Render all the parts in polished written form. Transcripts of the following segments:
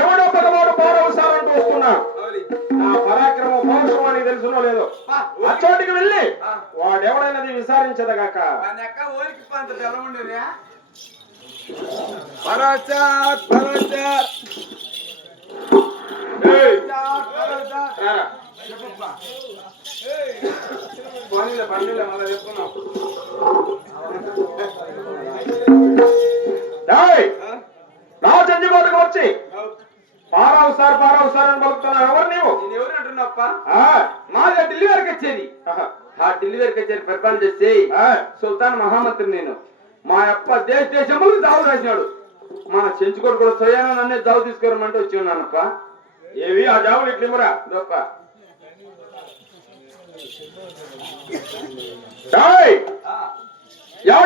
ఎవడో పదవాడు పౌరవసాలంటూ వస్తున్నా నా పరాక్రమం పౌరుషం అని తెలుసునో లేదో అచ్చోటికి వెళ్ళి వాడెవడైనది విచారించదగాక రాజంజిగోటకు వచ్చి పారావు సార్ అని పలుకుతున్నావు. ఎవరు నీవు? ఎవరు అంటున్నావప్ప? మాది ఢిల్లీ వరకు వచ్చేది. ఆ ఢిల్లీ వరకు వచ్చేది పరిపాలన చేస్తే సుల్తాన్ మహామంత్రి నేను. మా అప్ప దేశములు జాబు రాసినాడు. మన చెంచుకోడు కూడా స్వయాన నన్నే జాబు తీసుకురమ్మంటే వచ్చి ఉన్నానప్ప. ఏవి ఆ జాబులు ఇట్లిమరా గొప్ప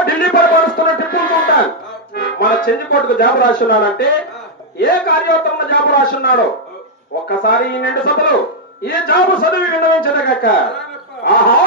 ఢిల్లీ పరిపాలిస్తున్న టిప్పు ఉంటాను. మన చెంచుకోటకు జాబు రాసి ఉన్నాడంటే ఏ కార్యోత్తరంలో జాబు రాసి ఉన్నాడో ఒక్కసారి ఈ నిండు సభలు ఈ జాబు చదివి విన్నవించదగక్క. ఆహా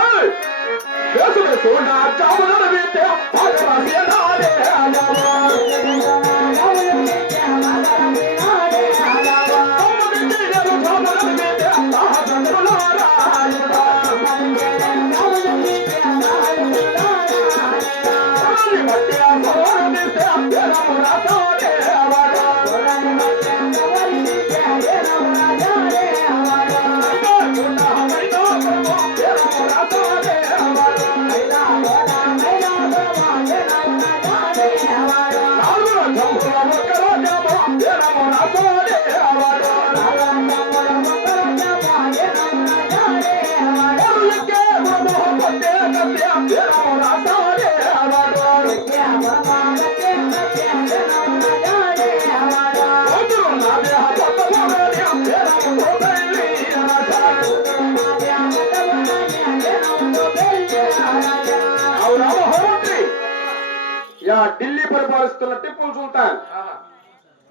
ఢిల్లీ పరిపాలిస్తున్న టిప్పు సుల్తాన్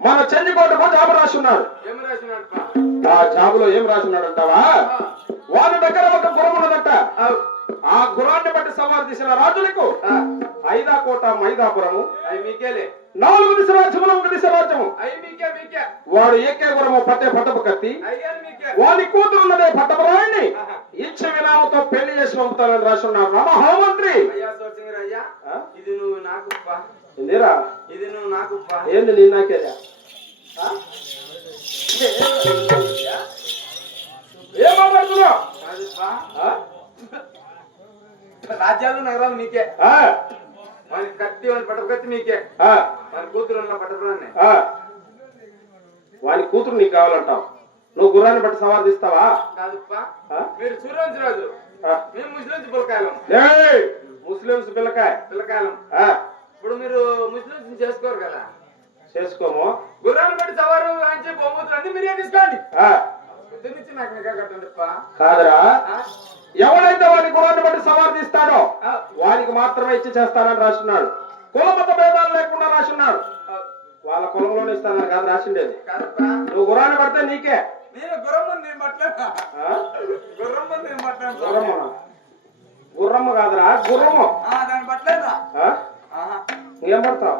మన చెంచుకోటకు జాబు రాసున్నాడు. ఆ జాబులో ఏం రాసున్నాడు అంటావా? వారి దగ్గర ఒక గుర్రం ఉన్నదంట. ఆ గుర్రాన్ని బట్టి సవారు తీసిన రాజులకు 5 కోట మైదాపురము, 4 దిశ రాజ్యములు, 1 దిశ రాజ్యము. వాడు ఏకే గురము పట్టే పట్టపు కత్తి, వాడి కూతురు ఉన్నదే పట్టపురాయన్ని ఇచ్చ విరామతో పెళ్లి చేసి పంపుతానని రాసున్నాడు. మహామంత్రి ఇది నువ్వు నాకు ఇందిరా ఇది నువ్వు నాకు ఏంది నీ నాకేదా? ఏం మాట్లాడుతున్నావు? రాజ్యాలు నగరాలు నీకే, వాని కత్తి వాని పట్టపు కత్తి నీకే, వాని కూతురు ఉన్న పట్టపురాన్ని. వాని కూతురు నీకు కావాలంటావు. నువ్వు గుర్రాన్ని బట్టి సవారు తీస్తావా? కాదుప్పా, మీరు సూర్యవంశి రాజు, మేము ముస్లింస్ పిల్లకాయలం. ముస్లింస్ పిల్లకాయలం. ఇప్పుడు మీరు ముస్లింస్ చేసుకోరు కదా? చేసుకోము. గుర్రాన్ని బట్టి సవారు అంటే బహుమతులు అన్ని మీరే తీసుకోండి. నాకు నిఘా కట్టండి. కాదరా, ఎవడైతే వాడి గుర్రాన్ని బట్టి సవారు తీస్తాడో వానికి మాత్రమే ఇచ్చి చేస్తానని రాసున్నాడు. కులమత భేదాలు లేకుండా రాసున్నాడు. వాళ్ళ కులంలోనే ఇస్తానని కాదు రాసిండేది. నువ్వు గుర్రాన్ని పడితే నీకే. గుర్రమ్మ కాదురా, గుర్రము. ఏం పడతావు?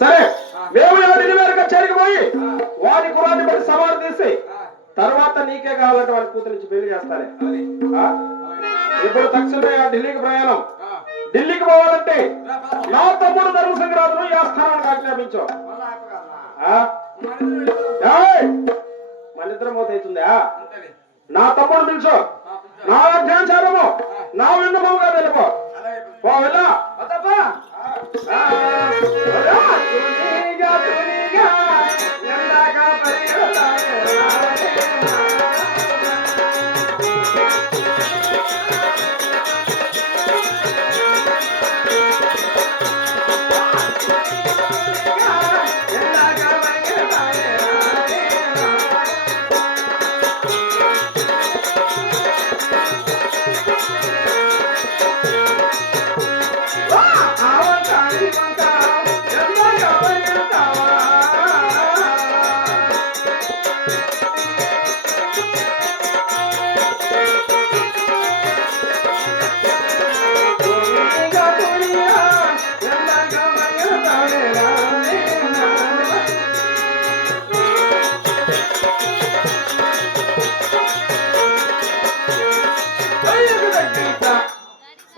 సరే, మేము ఢిల్లీ వరకు కచేరికి పోయి వాడి గుర్రాన్ని బట్టి సవారు తీసి తర్వాత నీకే కావాలంటే వాడి కూతురు నుంచి పెళ్లి చేస్తానే. ఇప్పుడు తక్షణమే ఆ ఢిల్లీకి ప్రయాణం. ఢిల్లీకి పోవాలంటే నా తమ్ముడు ధర్మసింగరాజును ఈ ఆస్థానానికి ఆజ్ఞాపించు. మనిద్దరం అవుతుందా? నా తమ్ముడు పిలుచు, నా అజ్ఞాచారము నా విన్నపముగా వెళ్ళిపో. వెళ్ళా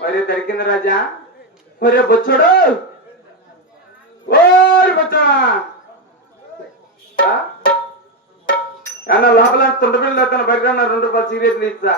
ఒరే దొరికింది రాజా. ఒరే బొచ్చుడు, ఓరి బొచ్చా అన్న లోపల తుండపిల్లలు అతను బయట 2 రూపాయలు సిగరెట్లు ఇచ్చా.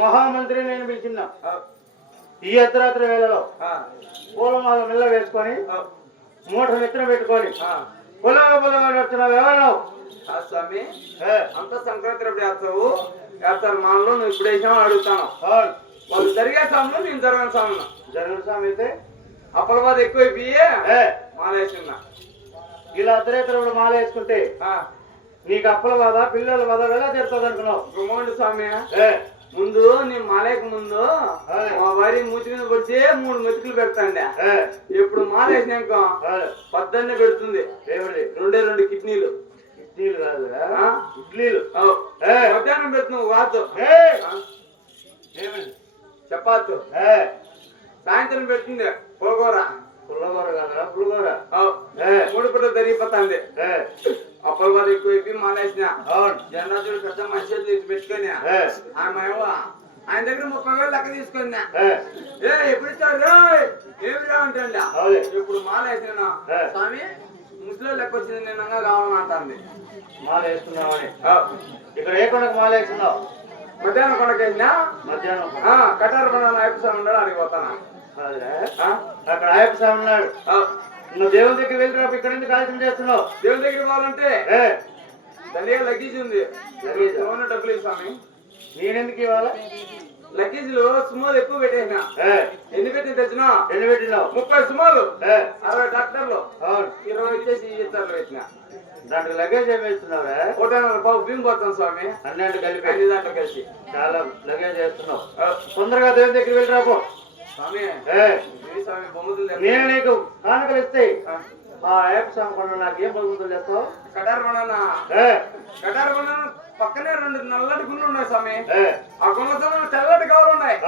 మహామంత్రి నేను పిలిచిన్నా ఈ అర్ధరాత్రి వేళలో పూలమాల మెల్ల వేసుకొని మూట మిత్రం పెట్టుకొని పొలగా వచ్చినావు ఎవరు స్వామి అంత సంక్రాంతి ఎప్పుడు వేస్తావు వేస్తారు మాలలో నువ్వు ఇప్పుడు వేసామని అడుగుతాను వాళ్ళు జరిగే సాములు నేను జరగని సాములు జరుగుడు స్వామి అయితే అప్పలబాద్ ఎక్కువైపోయి మాలేసిందా ఇలా అర్ధరాత్రి మాల వేసుకుంటే నీకు అప్పల బాధ పిల్లల బాధ ఎలా తెరుతుంది అనుకున్నావు గుమ్మండి స్వామి ముందు నీ మాలేక ముందు మా వరి మూతి మీద పడితే 3 మెతుకులు పెడతాండే ఇప్పుడు మాలేసినాక 18 పెడుతుంది రెండే కిడ్నీలు కాదు ఇడ్లీలు మధ్యాహ్నం పెడుతున్నావు వాతో చపాతు సాయంత్రం పెడుతుంది పులగూర కాదురా పులిగోర 3 పూటలు జరిగిపోతుంది అప్పల వారు ఎక్కువైపోయి మానేసిన జనాదులు పెద్ద మనిషి తీసి పెట్టుకొని ఆయన దగ్గర 30,000 లెక్క తీసుకున్నా ఎప్పుడు ఇచ్చారు ఏమి రావంటండి ఇప్పుడు మాలేసిన స్వామి ముసలి లెక్క వచ్చింది నిన్న కావాలంటుంది మాల వేసుకున్నావని ఇక్కడ ఏ కొండకు మాల వేసుకున్నావు మధ్యాహ్నం కొండకేసినా మధ్యాహ్నం కటారు పండుగ అయిపోతా ఉన్నాడు అడిగిపోతాను అక్కడ అయ్యప్ప స్వామి ఉన్నాడు నువ్వు దేవుని దగ్గర వెళ్ళి ఇక్కడ నుంచి కార్యక్రమం చేస్తున్నావు దేవుని దగ్గర పోవాలంటే దండిగా లగేజ్ ఉంది డబ్బులు స్వామి నేనెందుకు ఇవ్వాలా లగేజ్ లో సుమోలు ఎక్కువ పెట్టేసిన ఎన్ని పెట్టి తెచ్చినా ఎన్ని పెట్టినావు 30 సుమోలు 60 డాక్టర్లు 20 వచ్చేసి ఇతరులు పెట్టిన దాంట్లో లగేజ్ ఏమి వేస్తున్నావా 1.5 బియ్యం పోతాను స్వామి అన్నట్టు కలిపి 5 దాంట్లో కలిసి చాలా లగేజ్ వేస్తున్నావు తొందరగా దేవుని దగ్గర వెళ్ళి రాపో స్వామి స్వామి బొమ్మతులు నేను నీకు కానుకలు ఇస్తే ఆ అయ్యప్ప స్వామి కొండ నాకు ఏం బొమ్మతులు చేస్తావు కటారు బండన పక్కనే 2 నల్లటి గుళ్ళు ఉన్నాయి స్వామి ఆ గుళ్ళతో తెల్లటి గౌలు ఉన్నాయి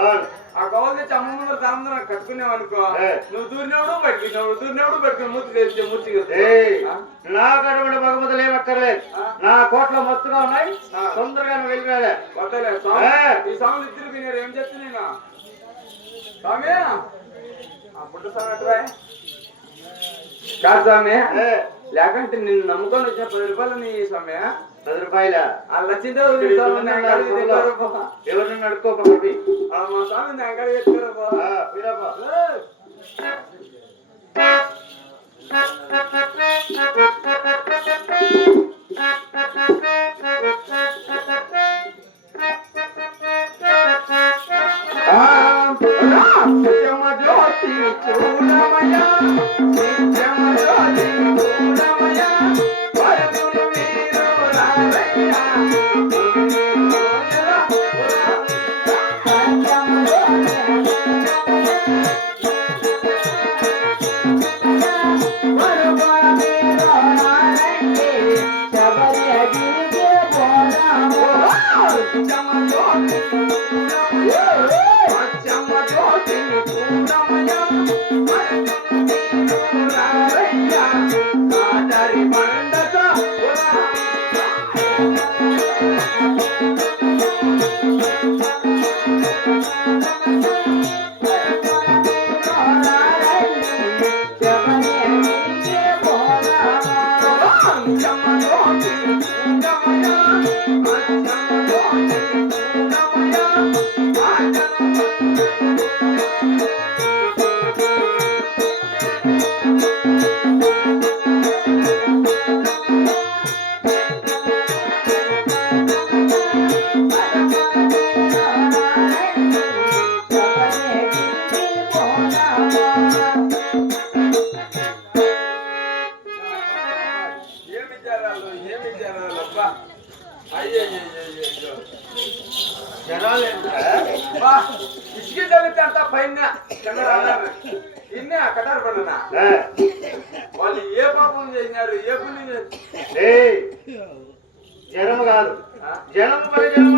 ఆ గౌలు తెచ్చి అమ్మ ముందు తలందరూ కట్టుకునేవనుకో నువ్వు దూరినప్పుడు పెట్టుకుని మూర్తి నాకు అటువంటి బహుమతులు ఏమక్కర్లేదు నా కోట్లో మస్తుగా ఉన్నాయి తొందరగా నువ్వు వెళ్ళిపోయా వద్దలే స్వామి ఈ స్వాములు ఇద్దరు వినేరు ఏం చెప్తే నేను స్వామి బుడ్డ స్వామి అటువా కాదు స్వామి లేకంటే నిన్ను నమ్ముకొని వచ్చిన 10 రూపాయలు నీ స్వామి 10 రూపాయల లచ్చిందే ఎవరిని అడుక్కోపా మా స్వామి అంగడి తెచ్చుకోరపా జ్యోతి చూడమయ ఇసుక చల్లితే అంతా పైన ఇన్నే కటారు పడినా వాళ్ళు ఏ పాపం చేసినారు ఏ పుణ్యం జనం కాదు జనం మరి జనం